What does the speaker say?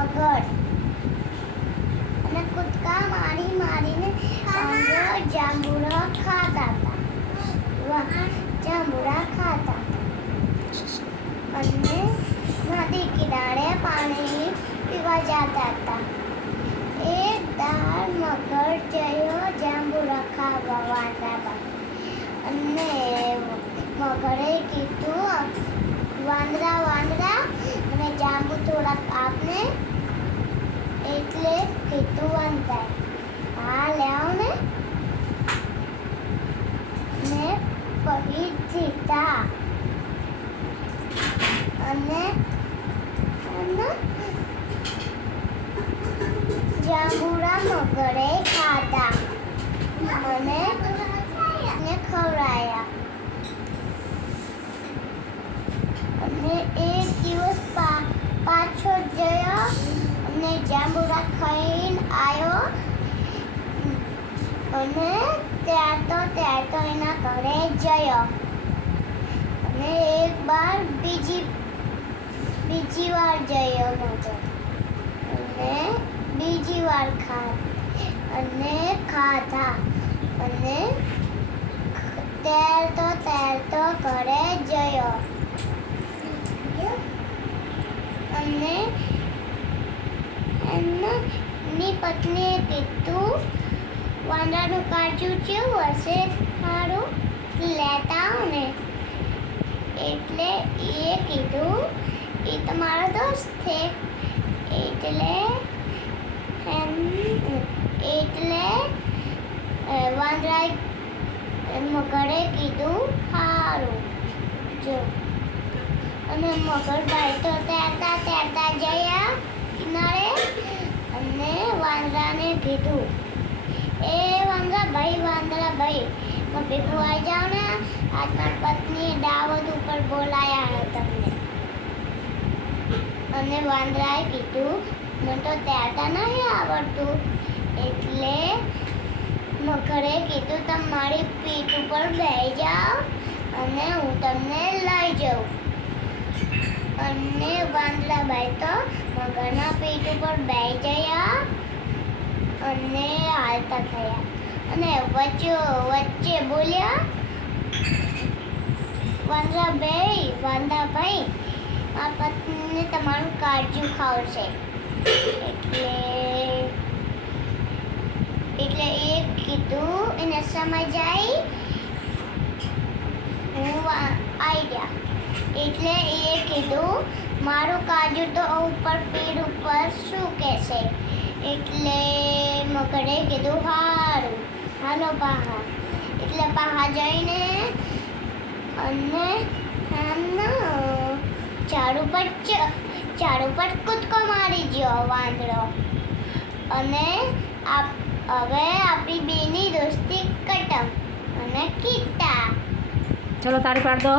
મગર અને કૂદકા મારી મારીને જાંબુડા ખાતા હતા. જાંબુડા ખાતા અને નદી કિનારે પાણી પીવા જતા હતા. એક દાળ મગર જયો જાંબુડા ખાવા વાંદરા અને મગરે કીધું વાંદરા વાંદરા મને જાંબુ થોડાક આપને કીધું વાંદરા હા લેવ ને ને પછી જીતા અને જાંબુડા મગરે ખાધા અને ને ખવડાયા અને એક દિવસ પા પાછો ગયો જાંબુડા ખાઈને આવ્યો અને ત્યાં તો ત્યાં તો એના ઘરે ગયો અને એક વાર બીજી બીજી વાર જયો નતો અને બીજી વાર ખા અને ખાધા. અને તૈરતો તૈરતો ઘરે ગયો અને એમની પત્નીએ કીધું વાંદરાનું કાચું કેવું હશે? સારું લેતા ને. એટલે એ કીધું, એ તમારો દોસ્ત છે. એટલે એટલે વાંદરાએ મગરે કીધું સારું જો. અને મગરભાઈ તો તૈરતા તૈરતા ગયા કિનારે અને વાંદરાને કીધું એ વાંદરા ભાઈ તમે ભેગું જાઓ ને આજ મારી પત્ની દાવત ઉપર બોલાયા તમને. અને વાંદરાએ કીધું મને તો તૈરતા નહીં આવડતું. એટલે મગરે કીધું, તમે મારી પીઠ ઉપર બેસી જાઓ અને હું તમને લઈ જાઉં. અને વાંદરાભાઈ તો મગરના પીઠ ઉપર બેસી ગયા. અને હાલતા થયા. અને વચ્ચે વચ્ચે બોલ્યા વાંદરાભાઈ વાંદરાભાઈ આ પત્નીને તમારું કાળજું ખાવશે. એટલે એટલે એ કીધું, એને સમજાઈ હું આવી ગયા. એટલે એ કીધું, મારું કાજુ તો ઉપર પીર ઉપર શું કહેશે? એટલે મગરે કીધું હારું હાલો પાહા. એટલે પાહા જઈને અને એમને પર પર ઝાડ ઉપર કૂદકો મારી ગયો વાંદરો. અને આપ, હવે આપણી બેની દોસ્તી કટમ અને કીટા. ચલો તારી પાડ દો.